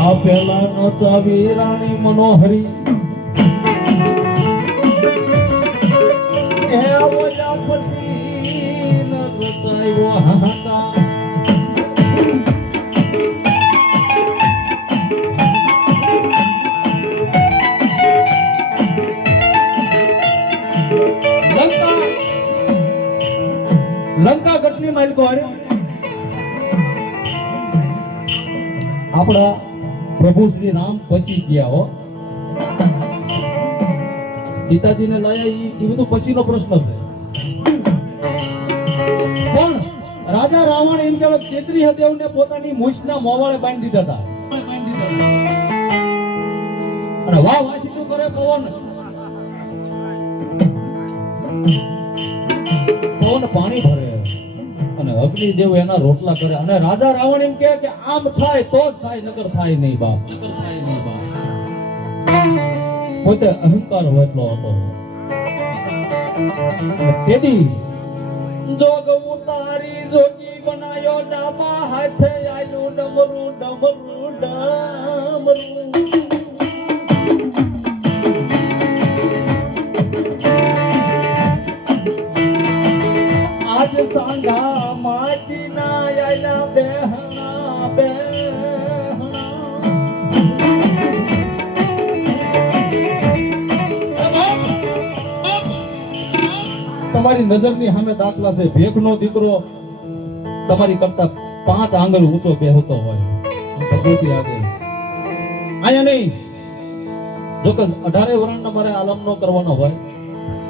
આ પેલા નચાવી રાણી મનોહરી. એ ઓલા પછી ન રચાયો હાહાકાર. લંકા ગઢની માલિકો હારે. આપણા પ્રભુ શ્રી રામ પછી ગયા હો. સીતાજીને લાયા એ બધું પછીનો પ્રશ્ન છે. પણ રાજા રાવણ એમ કહેવાય ચેત્રી દેવને પોતાની મૂછના મોવાળે બાંધી દીધા હતા. અને વાહ વાસીતું કરે પવન. પવન પાણી ભરે. અને અગ્નિ દેવ એના રોટલા કરે. અને રાજા રાવણ એમ કહે કે આમ થાય તો જ થાય, નકર થાય નહીં બાપ. નકર થાય નહીં બાપ. પોતે અહંકાર એટલો હતો. તેથી જોગ ઉતારી જોગી બનાયો ડાબા હાથે આયલું ડમરું ડમરું ડમરું. આજ માચી ના આયલા બેહણા બેહણા તમારી નજરની સામે દાખલા છે. ભેખનો દીકરો તમારી કરતા પાંચ આંગળ ઊંચો બેહતો હોય. ભગવતી આગળ અહીંયા નહીં. જો કે અઢારે વરણનો મારે આલમ નો કરવાનો હોય.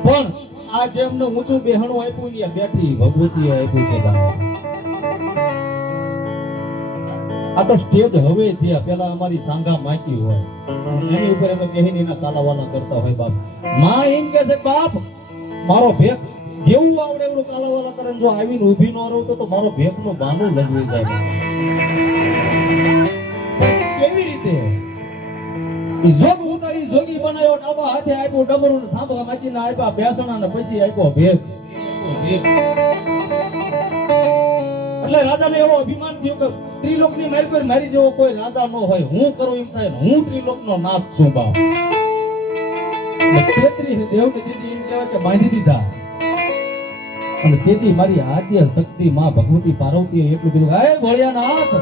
પણ આ જેમને ઊંચું બેહણું આપ્યું ને બેઠી ભગવતી આપ્યું છે આ તો સ્ટેજ હવે થયા પેલા અમારી સાંગા માચી હોય. એની ઉપર અમે બેહીને એના તાલાવાલા કરતા હોય બાપ. માં એમ કે છે, બાપ, મારો ભેખ જેવું આવડે એવું કાલાવાલા કરે જો આવીને ઊભી ન રહું તો મારો ભેગ નો બાનું લજવી જાય કેવી રીતે? જોગ ડાબા હાથે આપ્યો ડબરું સાંભળવા માચી ના આપ્યા બેસણા ને પછી આપ્યો ભેગ. એટલે રાજાને એવો અભિમાન થયો કે ત્રિલોકની મારી કોઈ મારી જેવો કોઈ રાજા નો હોય. હું કરું એમ થાય હું ત્રિલોક નો નાથ છું બા એટલે દેવ દેવને દીદી એમ કહેવાય કે બાંધી દીધા. અને તેથી મારી આદ્ય શક્તિ માં ભગવતી પાર્વતીએ એટલું કીધું હે ભોળિયાનાથ